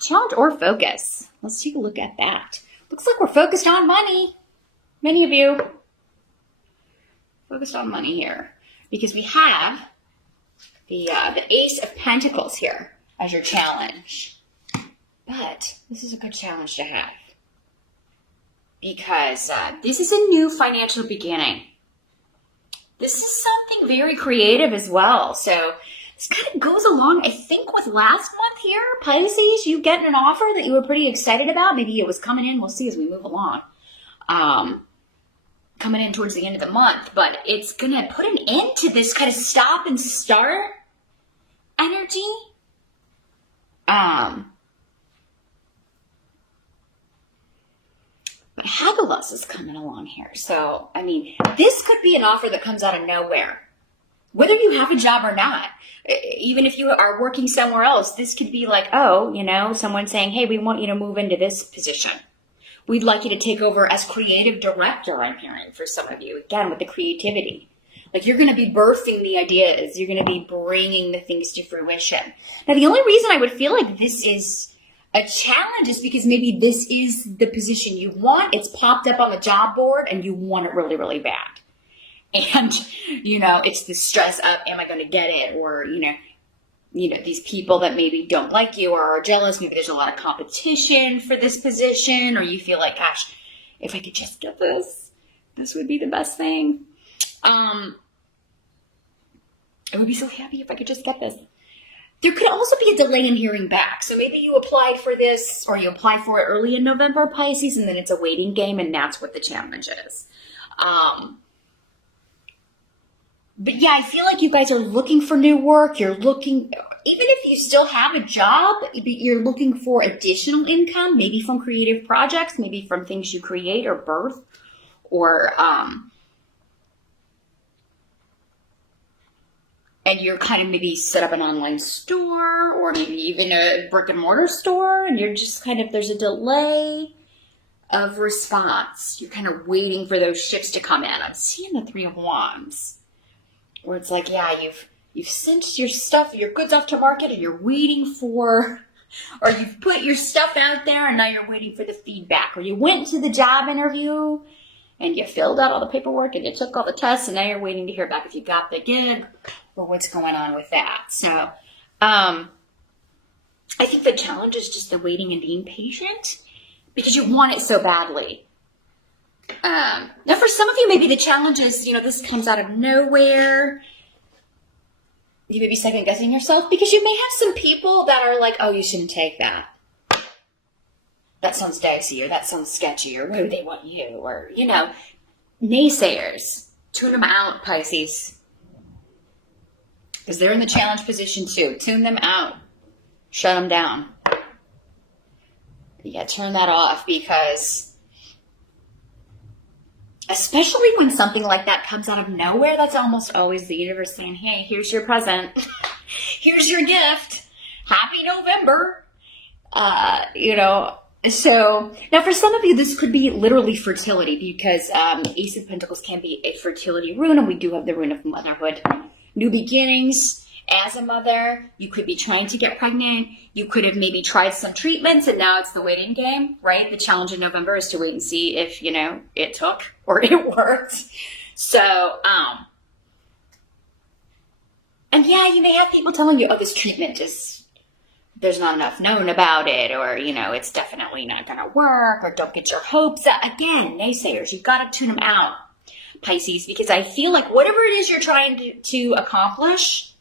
Challenge or focus. Let's take a look at that. Looks like we're focused on money. Many of you focused on money here because we have the Ace of Pentacles here as your challenge. But this is a good challenge to have because this is a new financial beginning. This is something very creative as well. So this kind of goes along, I think, with last month here, Pisces. You getting an offer that you were pretty excited about. Maybe it was coming in. We'll see as we move along. Coming in towards the end of the month. But it's going to put an end to this kind of stop and start energy. But Hagalus is coming along here. So, I mean, this could be an offer that comes out of nowhere. Whether you have a job or not, even if you are working somewhere else, this could be like, oh, you know, someone saying, hey, we want you to move into this position. We'd like you to take over as creative director, I'm hearing, for some of you. Again, with the creativity. Like, you're going to be birthing the ideas. You're going to be bringing the things to fruition. Now, the only reason I would feel like this is a challenge is because maybe this is the position you want. It's popped up on the job board and you want it really, really bad. And, you know, it's the stress of, am I going to get it? Or, you know, these people that maybe don't like you or are jealous. Maybe there's a lot of competition for this position. Or you feel like, gosh, if I could just get this, this would be the best thing. I would be so happy if I could just get this. There could also be a delay in hearing back. So maybe you applied for this or you apply for it early in November, Pisces, and then it's a waiting game, and that's what the challenge is. But yeah, I feel like you guys are looking for new work. You're looking, even if you still have a job, you're looking for additional income, maybe from creative projects, maybe from things you create or birth, or, and you're kind of maybe set up an online store or maybe even a brick and mortar store, and you're just kind of, there's a delay of response. You're kind of waiting for those ships to come in. I'm seeing the Three of Wands. Where it's like, yeah, you've sent your stuff, your goods off to market, and you're waiting for, or you've put your stuff out there, and now you're waiting for the feedback. Or you went to the job interview, and you filled out all the paperwork, and you took all the tests, and now you're waiting to hear back if you got the gig, or what's going on with that. So, I think the challenge is just the waiting and being patient, because you want it so badly. Now for some of you, maybe the challenge is, you know, this comes out of nowhere. You may be second guessing yourself because you may have some people that are like, oh, you shouldn't take that. That sounds dicey, or that sounds sketchy, or why do they want you? Or, you know, naysayers. Tune them out, Pisces. Because they're in the challenge position too. Tune them out. Shut them down. Yeah, turn that off, because especially when something like that comes out of nowhere, that's almost always the universe saying, hey, here's your present. Here's your gift. Happy November. You know, so now for some of you, this could be literally fertility, because Ace of Pentacles can be a fertility rune, and we do have the rune of motherhood. New beginnings. As a mother, you could be trying to get pregnant. You could have maybe tried some treatments, and now it's the waiting game, right? The challenge in November is to wait and see if, you know, it took or it worked. So, and yeah, you may have people telling you, oh, this treatment is, there's not enough known about it, or, you know, it's definitely not going to work, or don't get your hopes up. Again, naysayers, you've got to tune them out, Pisces, because I feel like whatever it is you're trying to accomplish,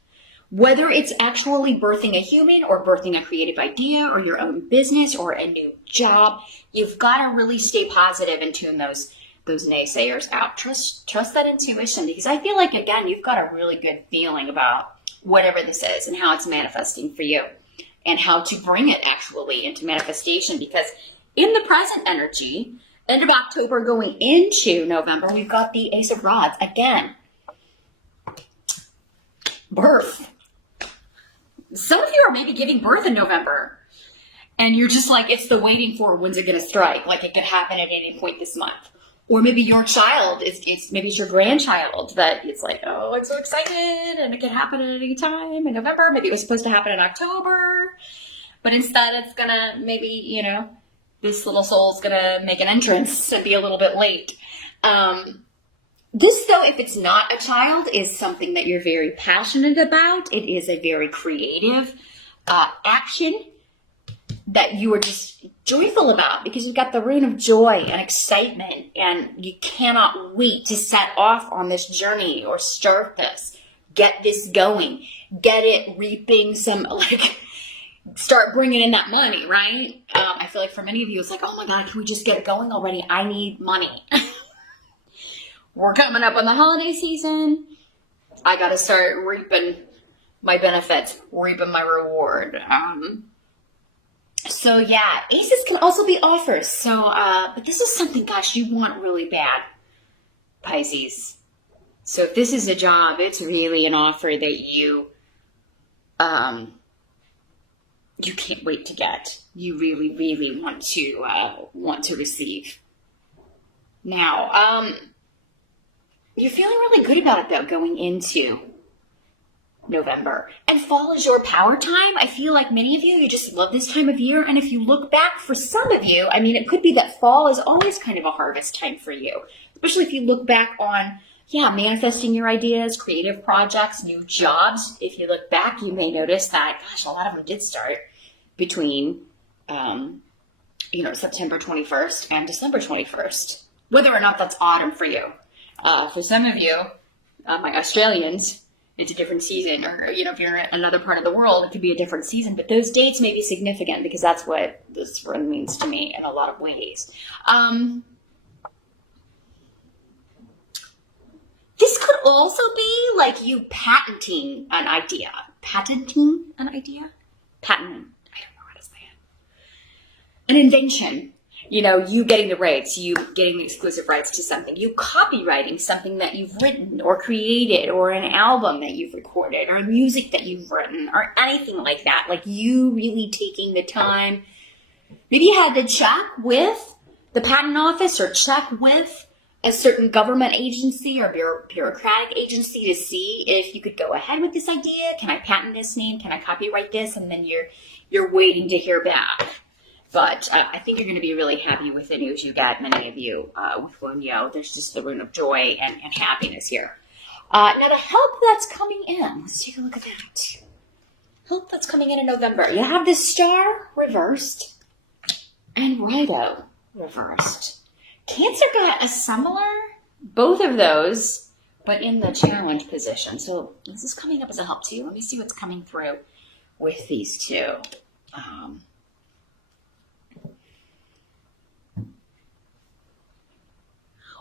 whether it's actually birthing a human or birthing a creative idea or your own business or a new job, you've got to really stay positive and tune those naysayers out. Trust that intuition, because I feel like, again, you've got a really good feeling about whatever this is and how it's manifesting for you and how to bring it actually into manifestation. Because in the present energy, end of October going into November, we've got the Ace of Rods again. Birth. Some of you are maybe giving birth in November, and you're just like, it's the waiting for, when's it going to strike? Like, it could happen at any point this month. Or maybe your child maybe it's your grandchild that it's like, oh, I'm so excited, and it can happen at any time in November. Maybe it was supposed to happen in October. but instead it's gonna maybe, this little soul's gonna make an entrance and be a little bit late. This, though, if it's not a child, is something that you're very passionate about. It is a very creative action that you are just joyful about, because you've got the rune of joy and excitement, and you cannot wait to set off on this journey or start this, get this going, get it reaping some, start bringing in that money, right? I feel like for many of you, it's like, oh my God, can we just get it going already? I need money. We're coming up on the holiday season. I got to start reaping my benefits, reaping my reward. So yeah, aces can also be offers. So, but this is something, gosh, you want really bad, Pisces. So if this is a job, it's really an offer that you can't wait to get. You really, really want to receive. Now, you're feeling really good about it, though, going into November. And fall is your power time. I feel like many of you just love this time of year. And if you look back, for some of you, it could be that fall is always kind of a harvest time for you. Especially if you look back on, manifesting your ideas, creative projects, new jobs. If you look back, you may notice that, gosh, a lot of them did start between, September 21st and December 21st. Whether or not that's autumn for you. For some of you, my Australians, it's a different season. Or, if you're in another part of the world, it could be a different season. But those dates may be significant, because that's what this spring means to me in a lot of ways. This could also be like you patenting an idea. Patenting an idea? Patenting. I don't know how to say it. An invention. You getting the rights, you getting the exclusive rights to something, you copywriting something that you've written or created, or an album that you've recorded, or music that you've written, or anything like that. Like you really taking the time. Maybe you had to check with the patent office or check with a certain government agency or bureaucratic agency to see if you could go ahead with this idea. Can I patent this name? Can I copyright this? And then you're waiting to hear back. But I think you're going to be really happy with the news you get, many of you, with Lunyo. There's just the rune of joy and happiness here. Now the help that's coming in. Let's take a look at that. Help that's coming in November. You have the Star reversed and Righto reversed. Cancer got a similar, both of those, but in the challenge position. So this is coming up as a help to you. Let me see what's coming through with these two.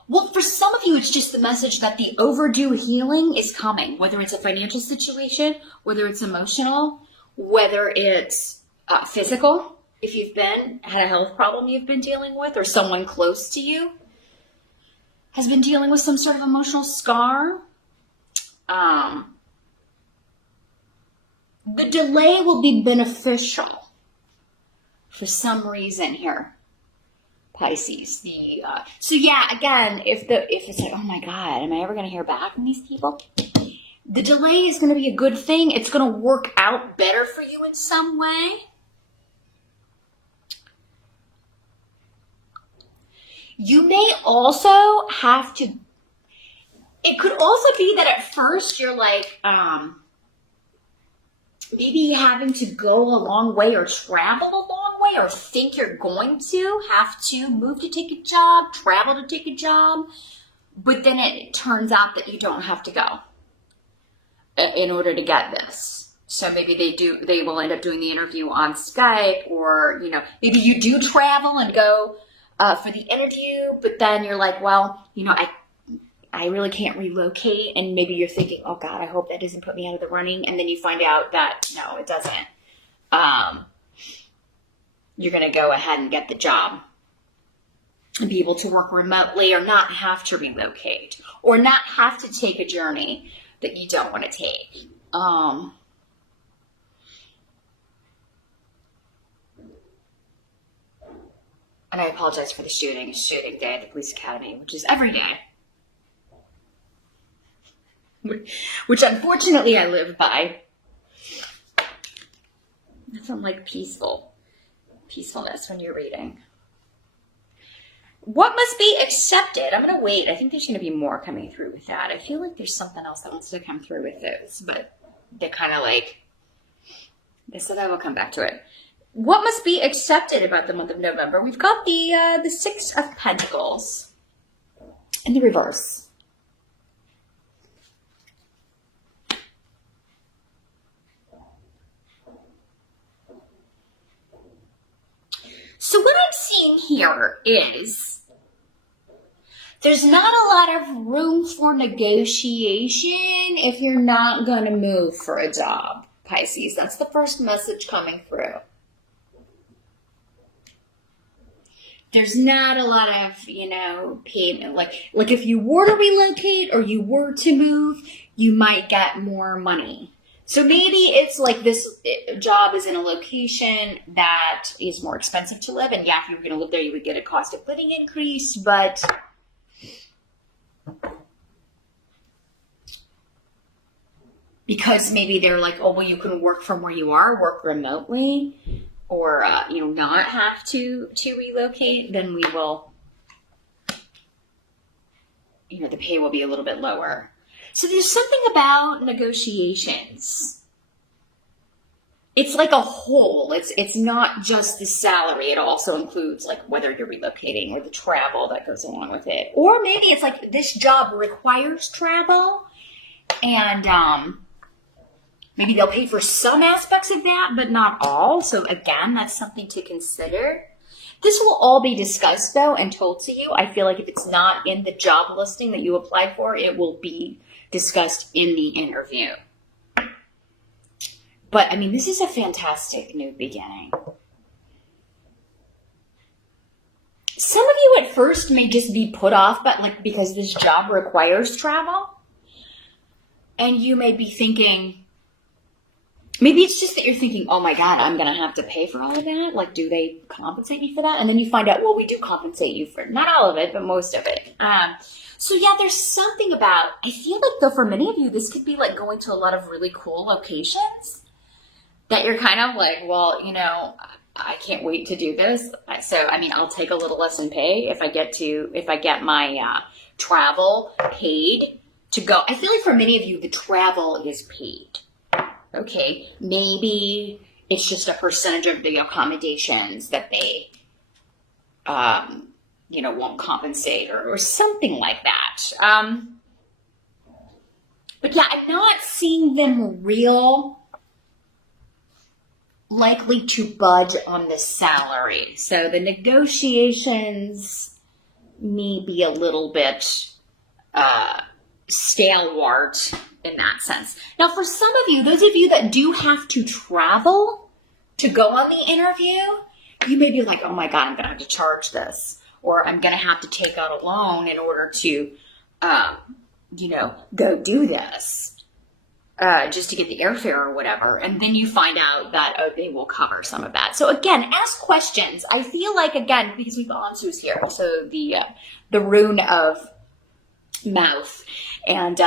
Well, for some of you, it's just the message that the overdue healing is coming, whether it's a financial situation, whether it's emotional, whether it's physical, if you've had a health problem you've been dealing with, or someone close to you has been dealing with some sort of emotional scar. The delay will be beneficial for some reason here. Pisces. So yeah, again, if it's like, oh my God, am I ever going to hear back from these people? The delay is going to be a good thing. It's going to work out better for you in some way. You may also have to, it could also be that at first you're like, maybe having to go a long way or travel a long way, or think you're going to have to move to take a job, travel to take a job, but then it turns out that you don't have to go in order to get this. So maybe they will end up doing the interview on Skype, or, maybe you do travel and go for the interview, but then you're like, well, I really can't relocate. And maybe you're thinking, oh God, I hope that doesn't put me out of the running. And then you find out that no, it doesn't. You're going to go ahead and get the job and be able to work remotely, or not have to relocate, or not have to take a journey that you don't want to take. And I apologize for the shooting day at the police academy, which is every day. Which unfortunately I live by. Nothing like peacefulness when you're reading. What must be accepted? I'm going to wait. I think there's going to be more coming through with that. I feel like there's something else that wants to come through with those, but they're kind of like, so I will come back to it. What must be accepted about the month of November? We've got the Six of Pentacles in the reverse. So what I'm seeing here is there's not a lot of room for negotiation if you're not going to move for a job, Pisces. That's the first message coming through. There's not a lot of, payment. Like if you were to relocate or you were to move, you might get more money. So maybe it's like this job is in a location that is more expensive to live. And yeah, if you were going to live there, you would get a cost of living increase. But because maybe they're like, oh, well, you can work from where you are, work remotely, or, not have to relocate, then we will, the pay will be a little bit lower. So there's something about negotiations. It's like a whole. It's not just the salary. It also includes like whether you're relocating or the travel that goes along with it. Or maybe it's like this job requires travel and maybe they'll pay for some aspects of that, but not all. So again, that's something to consider. This will all be discussed though and told to you. I feel like if it's not in the job listing that you applied for, it will be discussed in the interview. But I mean, this is a fantastic new beginning. Some of you at first may just be put off, but like because this job requires travel, and you may be thinking, maybe it's just that you're thinking, oh my God, I'm going to have to pay for all of that. Like, do they compensate me for that? And then you find out, well, we do compensate you for not all of it, but most of it. So yeah, there's something about, I feel like though for many of you, this could be like going to a lot of really cool locations that you're kind of like, well, I can't wait to do this. So, I mean, I'll take a little less in pay if I get my travel paid to go. I feel like for many of you, the travel is paid. Okay, maybe it's just a percentage of the accommodations that they, won't compensate or something like that. But yeah, I'm not seeing them real likely to budge on the salary. So the negotiations may be a little bit stalwart in that sense. Now, for some of you, those of you that do have to travel to go on the interview, you may be like, oh my God, I'm going to have to charge this, or I'm going to have to take out a loan in order to, go do this, just to get the airfare or whatever. And then you find out that, they will cover some of that. So again, ask questions. I feel like, again, because we've Ansu's here, so the rune of mouth, and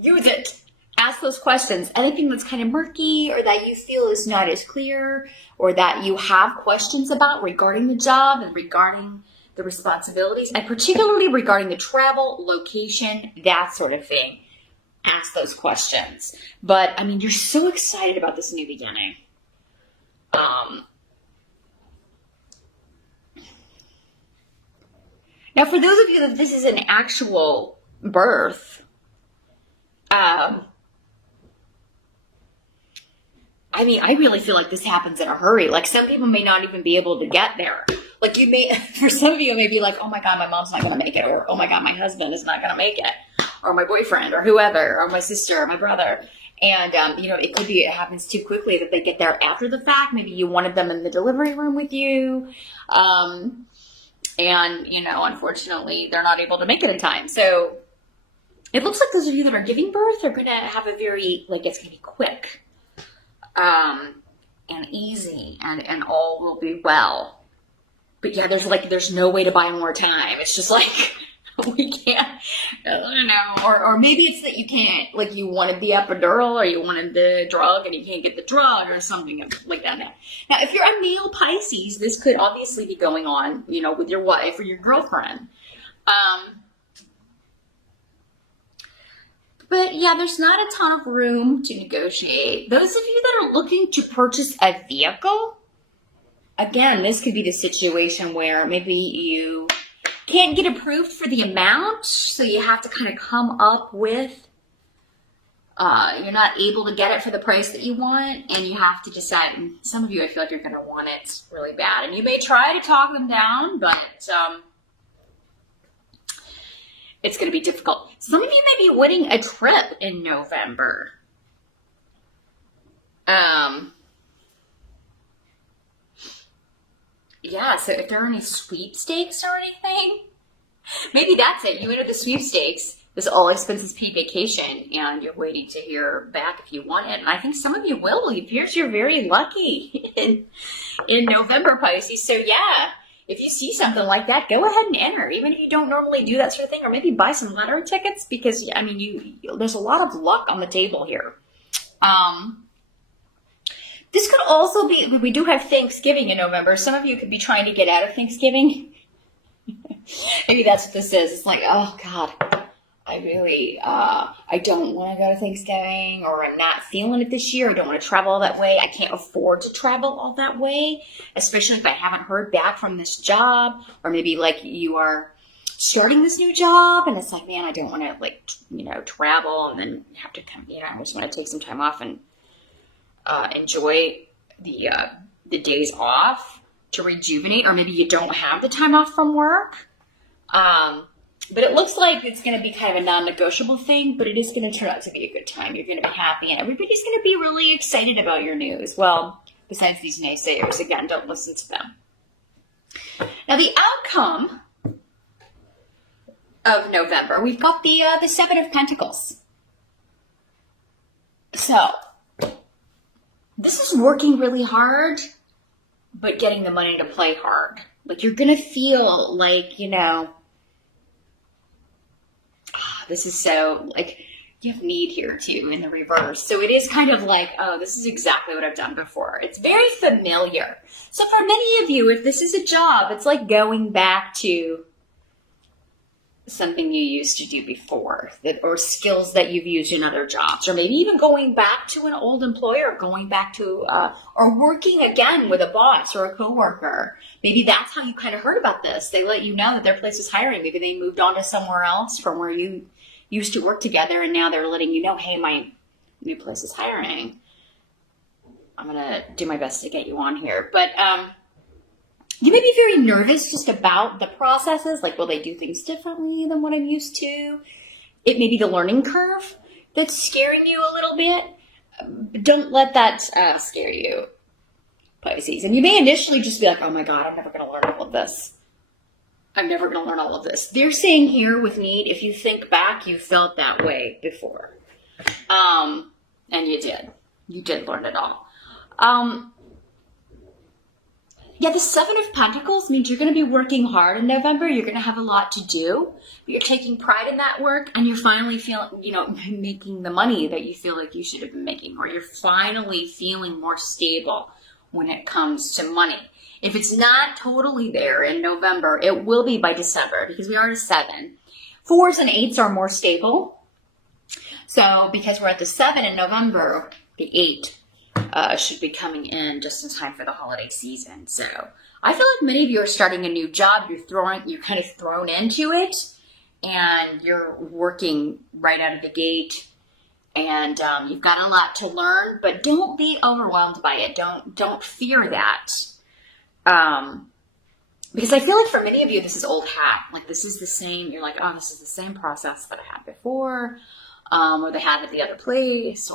use it. Ask those questions. Anything that's kind of murky or that you feel is not as clear or that you have questions about regarding the job and regarding the responsibilities, and particularly regarding the travel, location, that sort of thing, ask those questions. But I mean, you're so excited about this new beginning. Now, for those of you that this is an actual birth, I mean, I really feel like this happens in a hurry. Like some people may not even be able to get there. Like for some of you, it may be like, oh my God, my mom's not going to make it. Or, oh my God, my husband is not going to make it. Or my boyfriend or whoever, or my sister or my brother. And, it could be, it happens too quickly that they get there after the fact. Maybe you wanted them in the delivery room with you. And, unfortunately, they're not able to make it in time. So it looks like those of you that are giving birth are going to have a very, it's going to be quick. And easy, and all will be well. But yeah, there's no way to buy more time. It's just like, We can't, I don't know, or maybe it's that you can't, like you wanted the epidural or you wanted the drug and you can't get the drug or something like that. Now, if you're a male Pisces, this could obviously be going on, you know, with your wife or your girlfriend. But yeah, there's not a ton of room to negotiate. Those of you that are looking to purchase a vehicle, again, this could be the situation where maybe you can't get approved for the amount, so you have to kind of come up with, you're not able to get it for the price that you want, and you have to decide. And some of you, I feel like you're going to want it really bad, and you may try to talk them down, but it's going to be difficult. Some of you may be winning a trip in November. Yeah, so if there are any sweepstakes or anything, maybe that's it. You enter the sweepstakes, this all expenses paid vacation, and you're waiting to hear back if you want it. And I think some of you will. It appears you're very lucky in November, Pisces. So yeah, if you see something like that, go ahead and enter, even if you don't normally do that sort of thing, or maybe buy some lottery tickets, because I mean, there's a lot of luck on the table here. This could also be, we do have Thanksgiving in November. Some of you could be trying to get out of Thanksgiving. Maybe that's what this is. It's like, oh God, I really, I don't want to go to Thanksgiving, or I'm not feeling it this year. I don't want to travel all that way. I can't afford to travel all that way, especially if I haven't heard back from this job, or maybe like you are starting this new job and it's like, man, I don't want to like, you know, travel and then have to come, you know, I just want to take some time off and enjoy the days off to rejuvenate, or maybe you don't have the time off from work. But it looks like it's going to be kind of a non-negotiable thing, but it is going to turn out to be a good time. You're going to be happy, and everybody's going to be really excited about your news. Well, besides these naysayers, again, don't listen to them. Now, the outcome of November, we've got the Seven of Pentacles. So, this is working really hard, but getting the money to play hard. Like, you're going to feel like, you know, this is so, like, you have need here too in the reverse. So it is kind of like, oh, this is exactly what I've done before. It's very familiar. So for many of you, if this is a job, it's like going back to something you used to do before, or skills that you've used in other jobs, or maybe even going back to an old employer, going back to, or working again with a boss or a coworker. Maybe that's how you kind of heard about this. They let you know that their place is hiring. Maybe they moved on to somewhere else from where you used to work together, and now they're letting you know, hey, my new place is hiring. I'm going to do my best to get you on here. But you may be very nervous just about the processes. Like, will they do things differently than what I'm used to? It may be the learning curve that's scaring you a little bit. Don't let that scare you, Pisces. And you may initially just be like, oh my God, I'm never going to learn all of this. I'm never going to learn all of this. They're saying here with need, if you think back, you felt that way before. And you did. You did learn it all. Yeah, the Seven of Pentacles means you're going to be working hard in November. You're going to have a lot to do. But you're taking pride in that work, and you're finally feeling, you know, making the money that you feel like you should have been making, or you're finally feeling more stable when it comes to money. If it's not totally there in November, it will be by December, because we are at a 7. 4s and 8s are more stable. So because we're at the 7 in November, the 8 should be coming in just in time for the holiday season. So I feel like many of you are starting a new job. You're kind of thrown into it, and you're working right out of the gate. And you've got a lot to learn, but don't be overwhelmed by it. Don't fear that. Because I feel like for many of you, this is old hat. Like, this is the same. You're like, oh, this is the same process that I had before, or they had at the other place.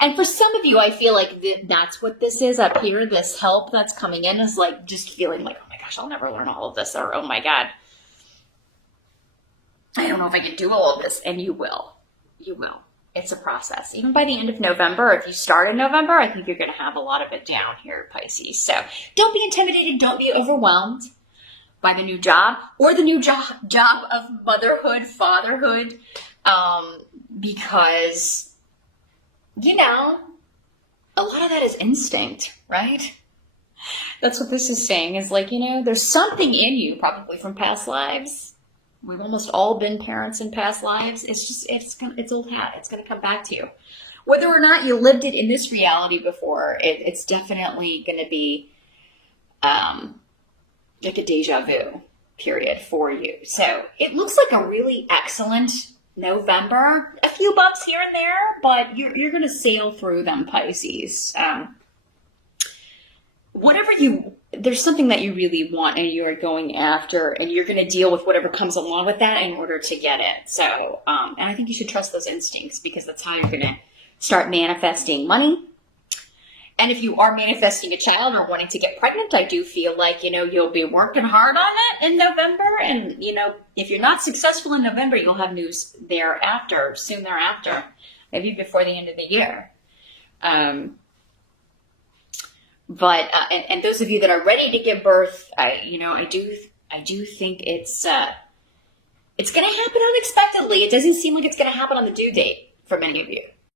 And for some of you, I feel like that's what this is up here. This help that's coming in is like just feeling like, oh my gosh, I'll never learn all of this. Or, oh my God, I don't know if I can do all of this. And you will. You will. It's a process. Even by the end of November, if you start in November, I think you're going to have a lot of it down here, Pisces. So don't be intimidated. Don't be overwhelmed. by the new job or the new job of motherhood, fatherhood, because, you know, a lot of that is instinct, right? That's what this is saying, is like, you know, there's something in you, probably from past lives. We've almost all been parents in past lives. It's old hat. It's going to come back to you. Whether or not you lived it in this reality before, it's definitely going to be like a deja vu period for you. So it looks like a really excellent November. A few bumps here and there, but you're going to sail through them, Pisces. There's something that you really want and you're going after, and you're going to deal with whatever comes along with that in order to get it. So, and I think you should trust those instincts, because that's how you're going to start manifesting money. And if you are manifesting a child or wanting to get pregnant, I do feel like, you know, you'll be working hard on it in November. And, you know, if you're not successful in November, you'll have news thereafter, soon thereafter, maybe before the end of the year. But those of you that are ready to give birth, I do think it's going to happen unexpectedly. It doesn't seem like it's going to happen on the due date for many of you.